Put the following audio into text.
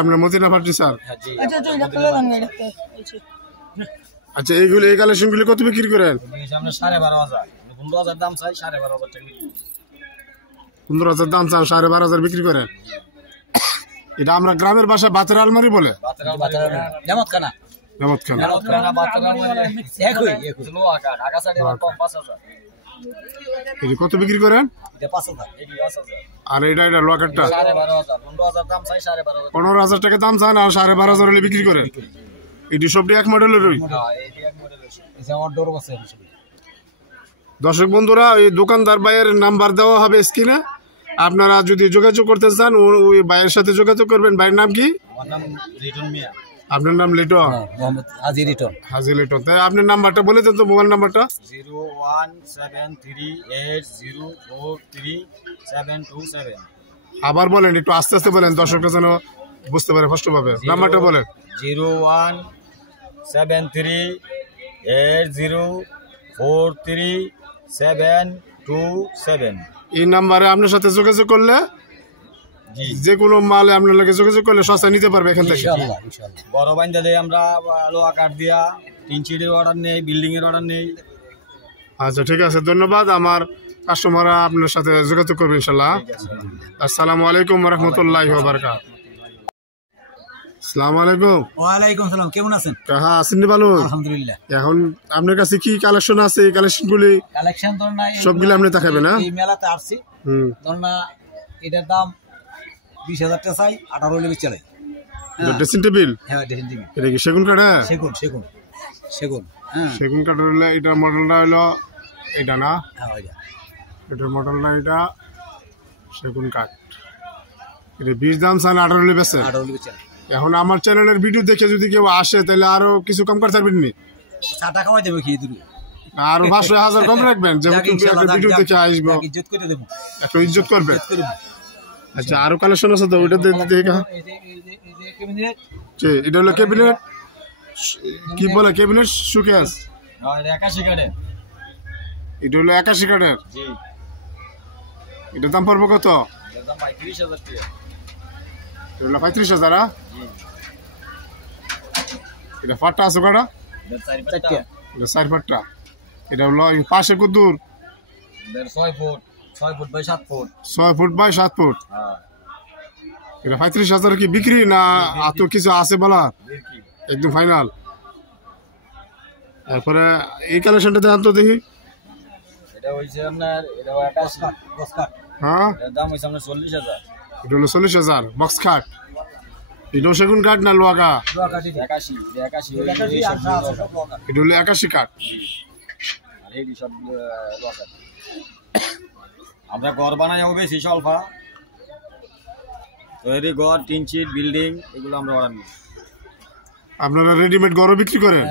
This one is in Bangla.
আপনার মদিনা ফার্নিচার। আচ্ছা, এইগুলো এই কালেকশন গুলি কত বিক্রি করেন? 12,500 15,000 দাম চাই, 12,500 টাকা 15,000 দাম চান, 12,500 বিক্রি করেন। এটা আমরা গ্রামের ভাষায় বাতের আলমারি বলে। কত বিক্রি করেন? আর এটা লকেটটা 15,000 টাকা দাম চান আর 12,500 হলে বিক্রি করেন। এটি সবটি এক মডেলেরই। দর্শক বন্ধুরা, এই দোকানদার ভাইয়ের নাম্বার দেওয়া হবে স্ক্রিনে। আপনারা যদি যোগাযোগ করতে চান ওই ভাইয়ের সাথে যোগাযোগ করবেন। ভাইয়ের নাম কি? আপনার নাম লিটন? হাজি লিটন। তাই আপনার নাম্বারটা বলে দেন তো, মোবাইল নাম্বারটা। 017380432727। আবার বলেন, একটু আস্তে আস্তে বলেন, দর্শকরা যেন বুঝতে পারে কষ্টভাবে। নাম্বারটা বলেন। 017380432727। এই নাম্বারে আপনার সাথে যোগাযোগ করলে যে কোনো মাল আপনার লাগে যোগাযোগ করলে সস্তায় নিতে পারবে এখান থেকে। বড় বাইন্দা দিয়ে আমরা লোহা কাঠ দিয়া 3 সিটের অর্ডার নেই, বিল্ডিং এর অর্ডার নেই। আচ্ছা, ঠিক আছে, ধন্যবাদ। আমার কাস্টমাররা আপনার সাথে যোগাযোগ করবে ইনশাল্লাহ। আসসালামু আলাইকুম ওয়া রাহমাতুল্লাহি ওয়া বারাকাতুহু। আসসালামু আলাইকুম। ওয়ালাইকুম সালাম, কেমন আছেন? হ্যাঁ, আছেন ভালো আলহামদুলিল্লাহ। এখন আপনার কাছে কি কালেকশন আছে? এই কালেকশনগুলি সবগুলো আপনি দেখাবেন না? এই মেলাতে আসছি, ধর না এটার দাম 20,000 টাকা চাই, 18 হলে বেচা নাই। Dressing table? হ্যাঁ, ড্রেসিং টেবিল। এটা কি সেগুন কাঠ? সেগুন সেগুন সেগুন। সেগুন কাঠের হলে এটার মডেলটা হলো এটা না? হ্যাঁ, ওইটা। এটার মডেলটা এটা সেগুন কাঠ। এটা 20 দাম চান, 18 হলে বেচে। 18 হলে বেচা। এখন আমার চ্যানেলের ভিডিও দেখে যদি কেউ আসে তাহলে আরো কিছু কম করতে পারবেন নি? 4 টাকা খাওয়াই দেবে কি দিবি? আরো 500-1000 কম রাখবেন, যেহেতু ভিডিও দেখে আসবো। ইজ্জত করে দেব, একটু ইজ্জত করবে। আচ্ছা, আরো কালেকশন আছে তো, ওইটা দেখে। এটা হলো ক্যাবিনেট, কি বলে ক্যাবিনেট সুকেস? এটা 81 কাঠের। এটা হলো 81 কাঠের। এটার দাম পড়বে কত? এর দাম 35,000 টাকা। এটা হলো 35,000। এটা ফাটটা আছে কটা? এটা 4 ফাটটা। এটা হলো পাশে কত দূর? 6 foot by 7 foot. 6 foot by 7 foot. এটা 35,000 কি বিক্রি না এত কিছু আছে বলা? একদম ফাইনাল। তারপরে এই কালেকশনটা দেন তো দেখি। এটা হইছে আপনার, এটা 81 বক্স কাট। হ্যাঁ, এর দাম হইছে আপনার 40,000। এটা হলো 40,000 বক্স কাট। এটা সেগুন কাঠ না লোহা কাঠ? 81 এটা হলো 81 কাঠ। আর এই সব লোহা কাঠ। আমরা ঘর বানাই হবে বেশি সলফা তৈরি, ঘর 3 সিট বিল্ডিং এগুলো আমরা অর্ডার নিই। আপনারা রেডিমেড ঘরও বিক্রি করেন?